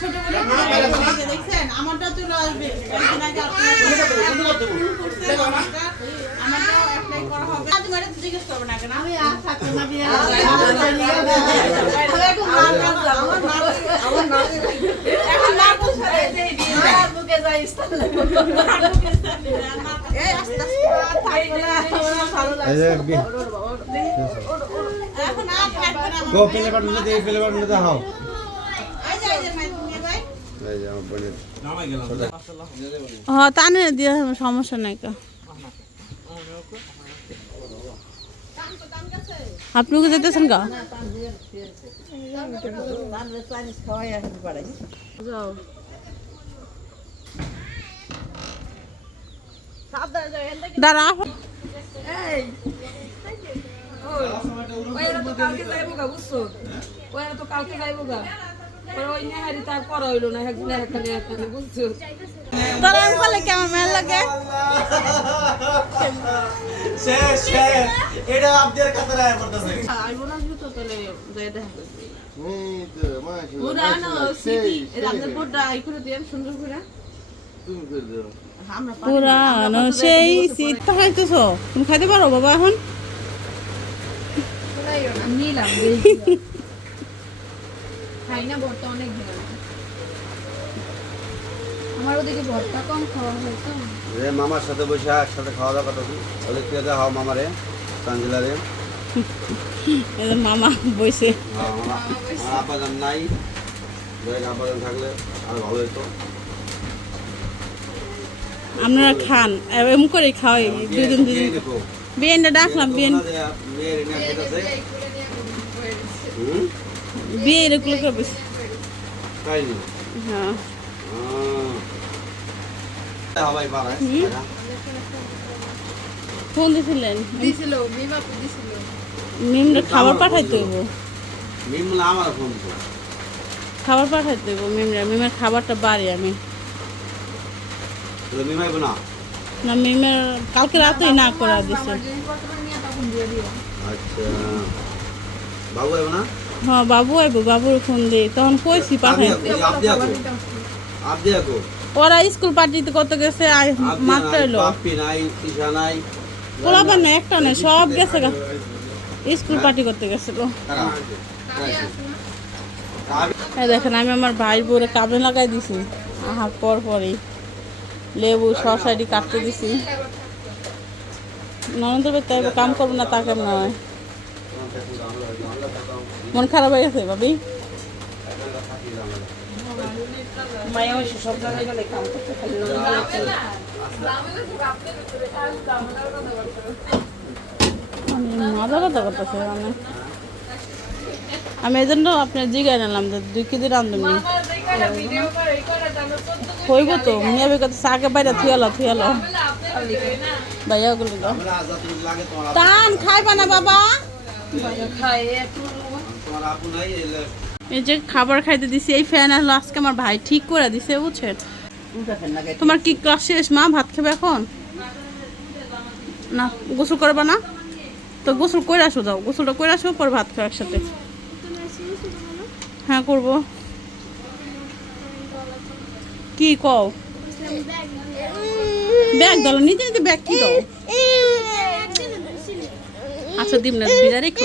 ছোট করে এই যে দেখছেন? আমারটা চলে আসবে। কয়েকদিন আগে আমারটা অ্যাপ্লাই করা হবে। আজ মেরে জিজ্ঞেস করবে না কেন? আমি আর থাকব না বিয়ে আমার মা এখন মা বলছে এই বিয়ে আর বুকে যাই এই আস্তে আস্তে ভালো এই এখন আর থাকবে না গো পেলে বাটনটা দিয়ে পেলে বাটনটা দেখাও এই যে এই যে মাই ভাই এই যে আমার বোনের হ্যাঁ তা নিয়ে দিয়ে সমস্যা নাই কা আপনি কি যেতেছেন গা দাঁড়া ওইরা তো কালকে যাইবো গা বুঝছ ওইরা তো কালকে যাইবো গা ওই নেহারি তার করা হইল না একদিন এখানে এখানে বুঝছ তোরা আমি কেমন মেল লাগে? শেষ শেষ এটা আপনাদের কাতারে আয় পড়তেছে। আইবো না তো তাহলে যাই দেখা করবে এই তো মাশাআল্লাহ পুরানো স্মৃতি রাতের পরটা করে দিয়েন সুন্দর করে। তুমি করে দাও। পুরানো সেই খাইতেছ? তুমি খাইতে পারো বাবা এখন? নিলাম। খাই না ভর্তা অনেক দিন আমার ওদিকে ভর্তা কম খাওয়া হয়তো রে মামার সাথে বসে একসাথে খাওয়া দাওয়া করতেছি ওদের কে দেখাও মামারে? তানজিলারে এদের মামা বইছে হ্যাঁ, নাই। দেখ থাকলে আরও ভালো হতো আপনারা খান। এম করে খাওয়াই দুদিন দুদিন দেখো। বিয়েনটা ডাকলাম বিয়েন বিয়ে এরকম করে বেশি তাই হ্যাঁ হ্যাঁ ফোন দিছিলেন দিছিল বিমাকে দিছিল মিমরা খাবার পাঠাইতে হইব মিমলা আমার ফোন খাবার পাঠাইতে হইব মিমরা মিমের খাবারটা বাড়ি আমি তুমি না না মিমের কালকে রাতেই না করে দিছে আচ্ছা বাবু আইব না? হ্যাঁ বাবু আইব বাবুর ফোন দিয়ে তখন কইছি আপনি আকো আপনি আকো ওরা স্কুল পার্টিতে কত গেছে আয় মাত্র এলো। আপনি নাই তিশা নাই। পোলাপান না একটা নেই সব গেছে গা। স্কুল পার্টি করতে গেছে গো। কারা? দেখেন আমি আমার ভাই বোরে কামড়ে লাগাই দিছি। আহা পর পরই। লেবু শসাইডি কাটতে দিছি। ননদের আইবো, কাম করব না তা কেমন হয়? মন খারাপ হয়ে গেছে, ভাবি? গেলে করতেছে মানে। আমি এই জন্য আপনার জিগাই নিলাম দুই কেজি রান্ধুনি হইব তো, মিয়া বেকার শাকে বাইরে থুয়ালো থুয়ালো ভাইয়া তোমার টান, খাইবা না বাবা। খাই একটু তোমার আপু নাই এলে এই যে খাবার খাইতে দিছি, এই ফ্যান হলো আজকে আমার ভাই ঠিক করে দিছে, বুঝছেন? তোমার কি ক্লাস শেষ? মা ভাত খাবে এখন? না, গোসল করবা না? তো গোসল করে আসো যাও, গোসলটা করে আসো, পর ভাত খাও একসাথে। হ্যাঁ করব। কি কও? ব্যাগ দাও নিতে নিতে ব্যাগ কি দাও? আচ্ছা দিম না বিদায় রেখো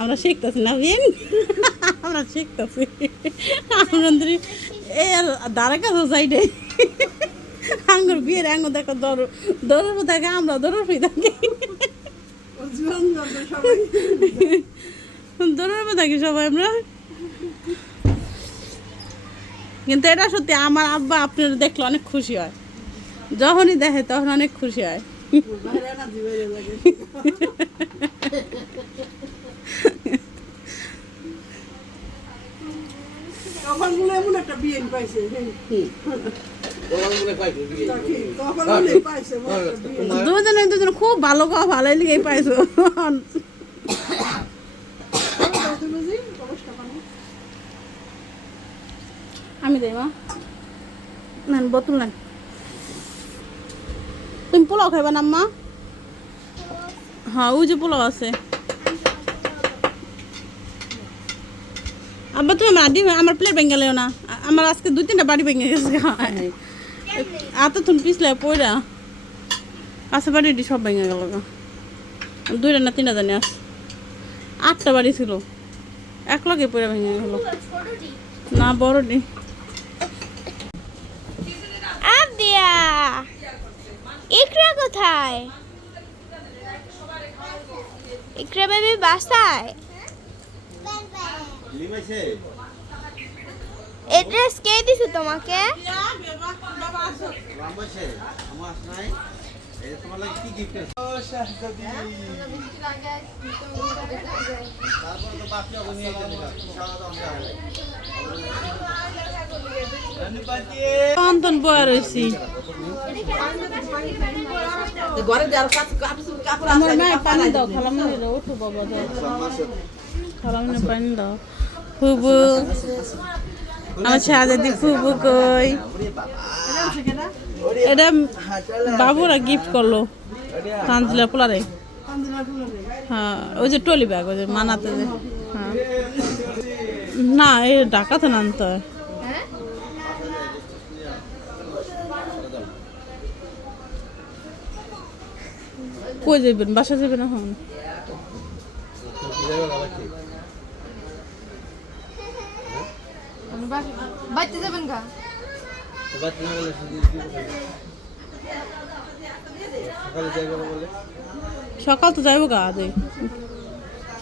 আমরা শিখতেছি না বিয়ান আমরা শিখতেছি। আমাদের এই আর দ্বারা কাছে সাইডে আঙ্গুর বিয়ের আঙ্গুর দেখো দৌড় দৌড়াবো থাকে আমরা দৌড়াবি থাকি। সবাই থাকি সবাই আমরা। কিন্তু এটা সত্যি আমার আব্বা আপনার দেখলে অনেক খুশি হয়। যখনই দেখে তখন অনেক খুশি হয় বাইরে না জীবনে লাগে কপালগুলো এমন একটা বিয়েন পাইছে হ্যাঁ ওগুলো পাইছো বিয়ে। কি কপালগুলো পাইছে এমন একটা বিয়েন। দুজনে দুজনে খুব ভালো কথা ভালো লিগেই পাইছো। আমি দেই মা। নেন বোতল নেন। তুমি পোলাও খাইবা না মা? হ্যাঁ ওই যে পোলাও আছে। আব্বা তুমি আমার আমার প্লেট ভেঙে গেলেও না। আমার আজকে দুই তিনটা বাড়ি ভেঙে গেছে। এত তুমি পিছলে পয়রা কাছে বাড়িটি সব ভেঙে গেল গা। দুইটা না তিনটা জানি আস আটটা বাড়ি ছিল। এক লগে পয়রা ভেঙে গেল। না বড়টি আদিয়া ইকরা কোথায়? ইকরা বেবি বাসায়? এড্রেস কে দিছে তোমাকে হবে। হবে। অন্তন বয়া রয়েছি আমার মায়ের পানি দাও খালামনি ওঠো বাবা দাও খালামনি পানি দাও ফুবু আমার শাহজাদি ফুবু কই? এটা বাবুরা গিফট করল। তানজিলা পোলারে। হ্যাঁ ওই যে টলি ব্যাগ, ওই যে মানাতে যে। হ্যাঁ। না এই ডাকাতে নানতে হয় কই যাবেন বাসা যাবেন এখন? যাবেন গা? সকালে তো যাইব গা আজ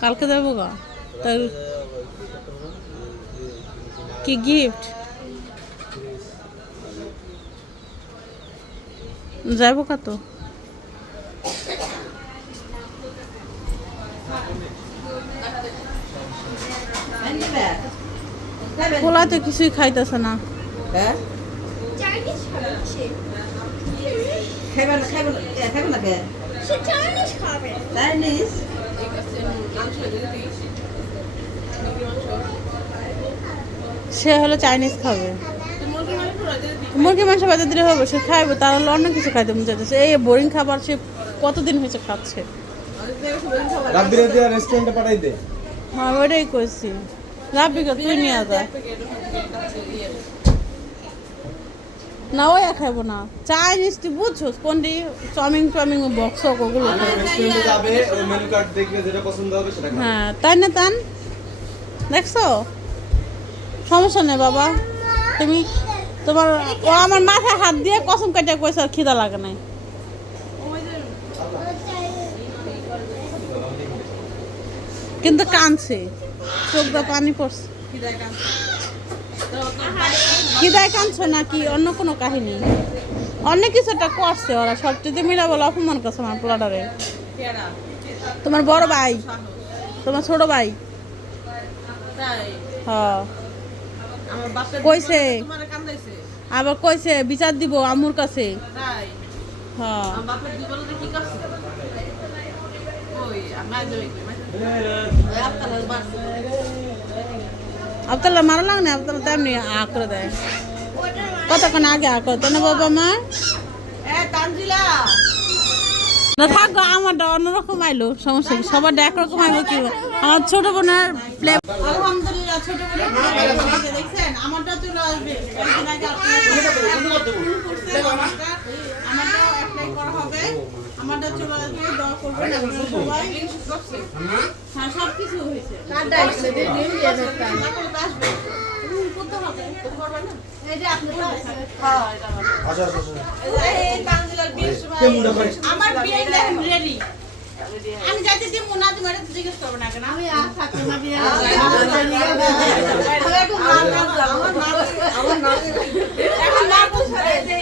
কালকে যাইব গা। তাই কি গিফট যাইব কা তো। পোলা তো কিছুই খাইতেছে না। সে। চাইনিজ সে হলো চাইনিজ খাবে। মুরগি মাংস বাজার দিলে হবে সে খাইবে তার হলো অন্য কিছু খাইতে মন চাইতেছে। এই বোরিং খাবার সে কতদিন হয়েছে খাচ্ছে? দিয়া রেস্টুরেন্টে পাঠাই দে। হ্যাঁ ওইটাই কইছি। রাব্বিকে তুই নিয়ে যা না ওই খাইবো না চাইনিজ তুই বুঝছোস কোনটি চাউমিন চাউমিন বক্স ওগুলো হ্যাঁ তাই না তান দেখছ সমস্যা নেই বাবা তুমি তোমার ও আমার মাথায় হাত দিয়ে কসম কাটিয়ে কইছে আর খিদা লাগে নাই কিন্তু কানছে নাকি? অন্য কোনো কাহিনী? অনেক কিছু একটা করছে ওরা মিলা অপমান আমার তোমার বড় ভাই? তোমার ছোট ভাই? হ্যাঁ। কইছে, আবার কইছে, বিচার দিব আমুর কাছে। হ্যাঁ। আবতাল্লা মারা লাগ না আবতাল্লা তেমনি আ করে দেয়। কতক্ষণ আগে আ করে? না বাবা মা? না থাকো আমারটা অন্যরকম আইলো, সমস্যা কি? সবার একরকম আইবো কি? আমার ছোট বোনের প্লে আলহামদুলিল্লাহ, ছোট ভালো দেখছেন? আমারটা চলে আসবে কয়েকদিন আগে আপনার আমারটাও অ্যাপ্লাই করা হবে। আমারটা চলে আসবে দোয়া করবেন আপনারা সবাই। হ্যাঁ সব কিছু হয়েছে কার্ডটা আসছে আসবে। করতে হবে করতে পারবে না? এই যে আপনি হ্যাঁ এটা আমার। আচ্ছা আচ্ছা আচ্ছা। এই তানজিলার বিয়ের সময় আমার বিয়ে রেডি আমি যাইতে দিব না তুমি এটা জিজ্ঞেস করবে না। কেন আমি আর থাকব না বিয়ে এখন মা বলছে এই আস্তে আস্তে এই যে বি- এখন আর থাকবে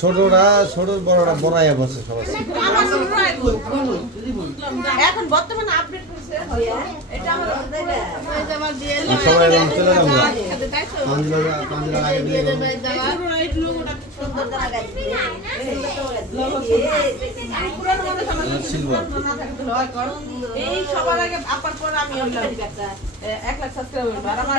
ছোটরা ছোট বড়রা বড়াইয়া বসে ছোট এখন বর্তমানে আপডেট হয়েছে এটা আমার সবাই এরকম চলে যাব। পাঞ্জলা পাঞ্জলা আগে দিয়ে দেবো এই সবার আগে আপার পর আমি এক লাখ সাবস্ক্রাইবার আমার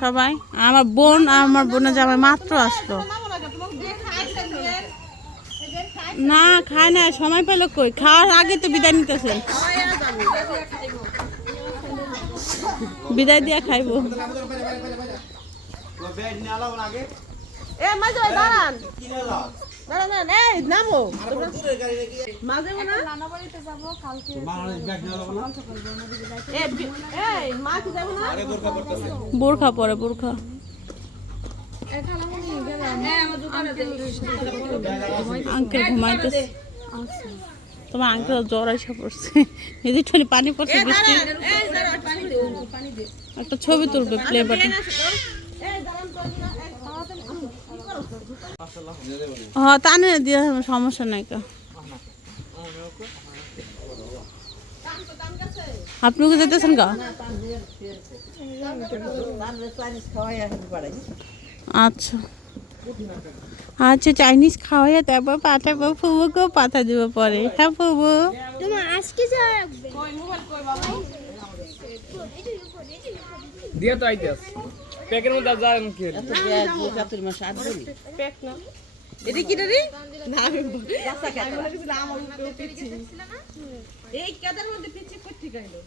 সবাই, আমার বোন আমার বোনের জামাই মাত্র আসলো। না, খায় না সময় পেল কই? খাওয়ার আগে তো বিদায় নিতেছে। বিদায় দিয়া খাইবো। এ মাঝে দাঁড়ান। দাঁড়ান দাঁড়ান এই নামো। মাঝে না এ বি- এই মা কি যাব না? বোরখা পরে বোরখা। আঙ্কেল ঘুমাইতেছে। তোমার আঙ্কেল জ্বর এসে পড়ছে। এই যে একটুখানি পানি পড়ছে বৃষ্টি এই দাঁড়ান পানি দে পানি দে। একটা ছবি তুলবে প্লে বাটন হ্যাঁ টানে দিয়ে সমস্যা নাই কা আপনি কি যেতেছেন গা আচ্ছা আচ্ছা চাইনিজ খাওয়াই তারপর পাঠাবো ফুবুকেও পাঠা দিব পরে হ্যাঁ ফুবু তোমার আজকে দিয়ে তো আইতেস প্যাকের মধ্যে যায় কি এটা কি রে না আমি গাছা খাই আমার পিচ্ছি। এই কাদের মধ্যে পিচ্ছি কোথা গাইলো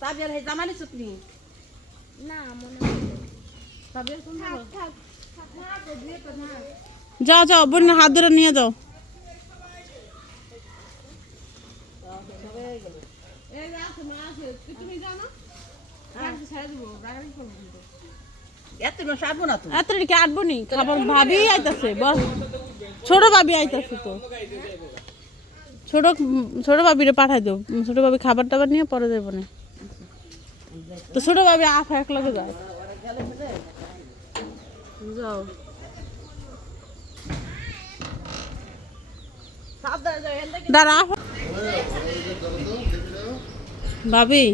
তাবিয়ার হে জামানি চুতনি না মনে তাবিয়ার কোন থাক থাক যাও যাও বোন হাত ধরে নিয়ে যাও। এই আছে মা আছে তুই তুমি জানো হ্যাঁ ছেড়ে দেবো রাগারাগি করব কিন্তু এত বল ছোট আইতাছে তো ছোট ছোট পাঠাই দেব ছোট ভাবি খাবার টাবার নিয়ে পরে যাব না তো ছোট ভাবি আফা এক লগে যায় যাও দাঁড়া। ভাবি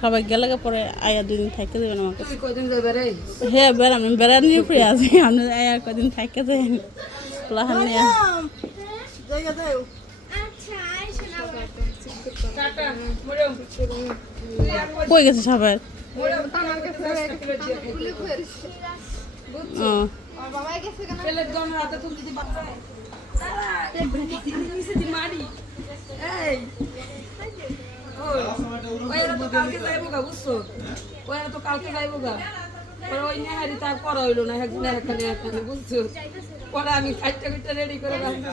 সবাই গেলে পরে আয়া দুদিন থাকতে দেবেন আমাকে। হ্যাঁ বেড়াম বেড়ার নিয়ে ফ্রি আছি। আপনি আয়া কদিন থাকতে দেন প্লাহান নিয়ে। আচ্ছা কই গেছে সবাই? মারি ওরা তো কালকে যাইবো গা বুঝছ ওরা তো কালকে যাইবো গা পরে ওই নেহারি তার করা হইল না এখানে বুঝছ? পরে আমি রেডি করে রাখছি।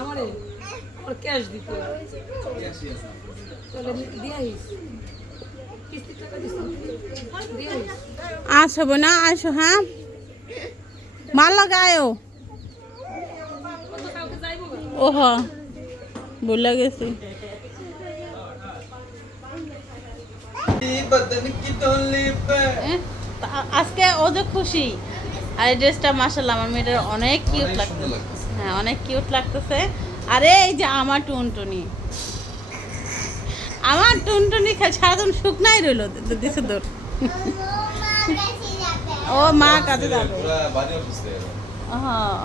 আমারে আমার? ক্যাশ দিতে দিয়ে আইস। আচ্ছা বোনা আসো হ্যাঁ? মাল লাগায়ও। ওহা বললা গেছি। আজকে ও যে খুশি। আর এই ড্রেসটা মাসাল্লাহ আমার মেয়েটার অনেক কিউট লাগতেছে। হ্যাঁ অনেক কিউট লাগতেছে। আরে এই যে আমার টুনটুনি। আমার টুনটুনি সারাদিন শুকনাই রইল দিছে তোর ও মা কাজে যাবে। হ্যাঁ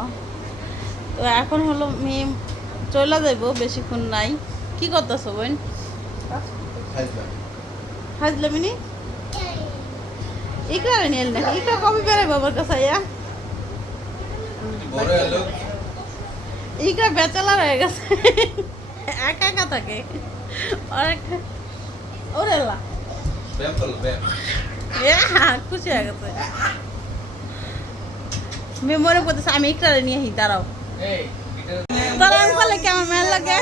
তো এখন হলো মেয়ে চলে যাইব বেশিক্ষণ নাই। কি করতেছো বোন? হাজলামিনি ইকরা নিয়ে নাকি ইকরা কবে বেড়ে বাবার কাছে বড় এলো বেচালার হয়ে গেছে। একা একা থাকে। ওরে খুশি হয়ে গেছে। মেমোরি করতেছে আমি ইকরা নিয়ে হি দাঁড়াও। তোর আমি বলে কেমন মেল লাগে?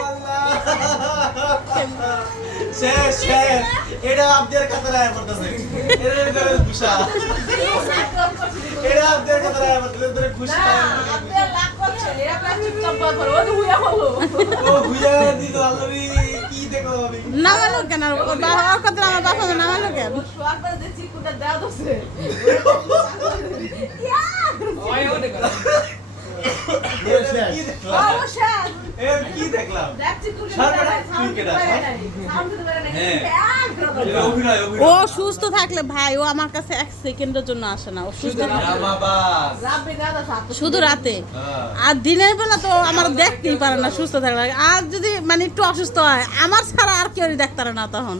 শেষ শেষ। এটা আপনার কাছে রায় পড়তেছে। এটা করে খুশা এটা আপনার কাছে রায় পড়তেছে ধরে খুশা ও খুশা দিল আল্লাহরি কি দেখো আমি? নামালো কেন? ওর বা- ওর কথা আমার বাবা নামালো কেন? ওই ও দেখো এটা কি দেখলাম এ কি দেখলাম এটা অভিনয় ও সুস্থ থাকলে ভাই ও আমার কাছে এক সেকেন্ডের জন্য আসে না ও সুস্থ শুধু রাতে। হ্যাঁ। আর দিনের বেলা তো আমার দেখতেই পারে না সুস্থ থাকলে। আর যদি মানে একটু অসুস্থ হয় আমার ছাড়া আর কেউ দেখতে পারে না তখন।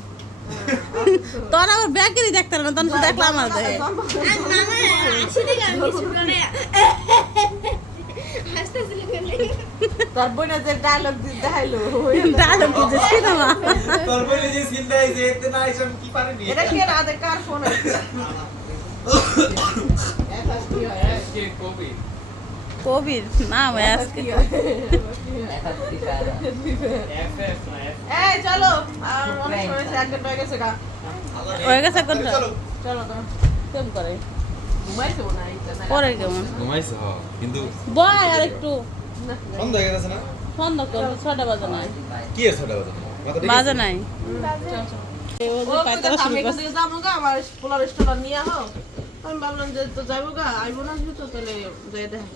তখন আমার ব্যাগেরই দেখতে পারে না তখন শুধু দেখলে আমার দেখে তার বোনের যে ডায়লগ দেখাইলো ডায়লগ বুঝে সিনেমা তোর বলে যে এতে না এটা কে রাতে কার ফোন কবির নাম আজকে এফ এফ না এফ এই চলো আর অনেক সময় হয়েছে, এক ঘণ্টা হয়ে গেছে গা। হয়ে গেছে চলো। করে। পরে কেমন? ঘুমাইছে? হ কিন্তু বয় আর একটু। সন্ধ্যা হয়ে গেছে না? বন্ধ কর ছটা বাজে নাই। কি ছটা বাজে? বাজে নাই। আমি ভাবলাম যে তো যাব গা আইবো না তো তাহলে যাই দেখা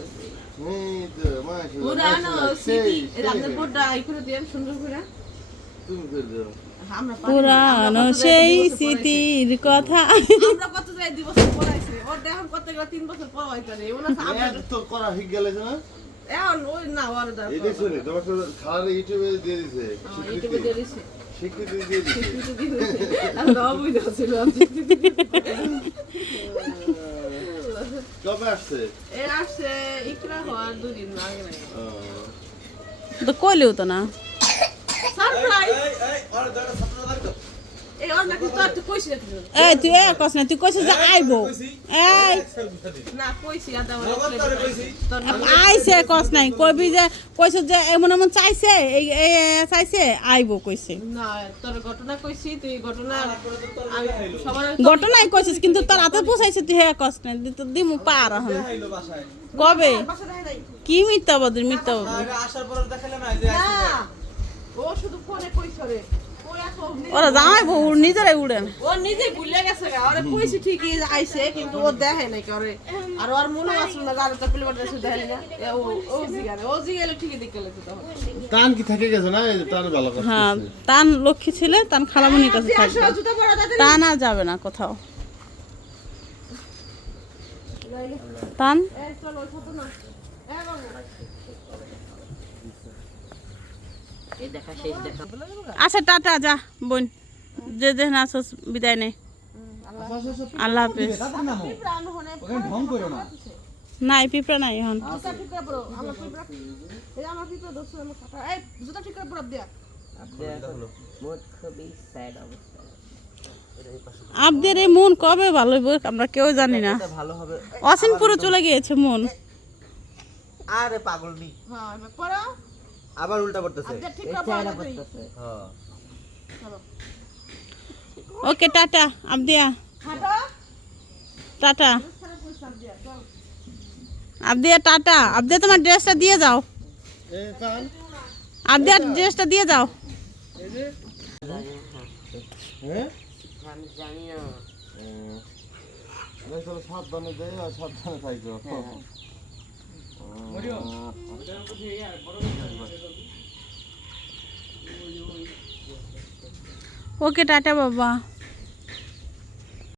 এই আপনার বোর্ডটা আই করে দিয়ে সুন্দর করে। তুমি করে দাও। পুরানো সেই স্মৃতির কথা আমরা কত যাই দুই বছর পড়াইছি। ওর দেখুন কত গেলে তিন বছর পড়াই করে। এমন আছে তো করা গেছে না? এখন ওই না ওর এই দরকার দেখছ তোমার তো খালি ইউটিউবে দিয়ে দিছে। ইউটিউবে দিয়ে দিছে। স্বীকৃতি দিয়ে দিছে। স্বীকৃতি দিয়ে দিছে। আমি অবুঝ ছিল আমি কবে আসছে? এ আসছে ইকরা হওয়ার দুদিন আগে তো কইলেও তো না। তোর তুই কইছি এ কস না, তুই কইছিস যে আইবো। এই। কইছি কইছি। আইছে কস নাই, কইবি যে কইছিস যে এমন এমন চাইছে, এই চাইছে, আইবো কইছে। কইছি ঘটনাই কইছিস, কিন্তু তোর হাতে পৌঁছাইছে তুই হে কস নাই তো দিমু পার আইলো কবে? কি মিথ্যা বদর মিথ্যা বদর আসার পর না ও শুধু ফোনে ওরা জামাই বউ নিজেরাই উড়েন ও নিজে ভুলে গেছে গা। ওরে কইছি ঠিকই আইছে কিন্তু ও দেখে নাই করে। আর ওর মনে আসল না যার তো শুধু দেখে না ও ও জিগারে ও জিগালে ঠিকই তখন। টান কি থেকে গেছে না? টান ভালো হ্যাঁ তান লক্ষ্মী ছিলে তান খালামনির কাছে আসো থাকবে। আর যাবে না কোথাও। এই চলো ছোট না এ বাবু। আচ্ছা টাটা যা বোন। যে যে না আসস বিদায় নে। আল্লাহ হাফেজ। প্রাণ হনে ওখানে ঢং করো না নাই পিঁপড়া নাই এখন। আপনাদের এই মন কবে ভালো হইব আমরা কেউ জানি না। ভালো হবে। চলে গিয়েছে মন। আরে পাগল নি। হ্যাঁ আবার উল্টা পড়তেছে। দিয়া তুই হ্যাঁ। ওকে টাটা আবদিয়া। টাটা? আবদিয়া টাটা। আবদিয়া তোমার ড্রেসটা দিয়ে যাও। আবদিয়া ড্রেসটা দিয়ে যাও। হ্যাঁ সাবধানে যাই আর সাবধানে থাকো ওকে টাটা বাবা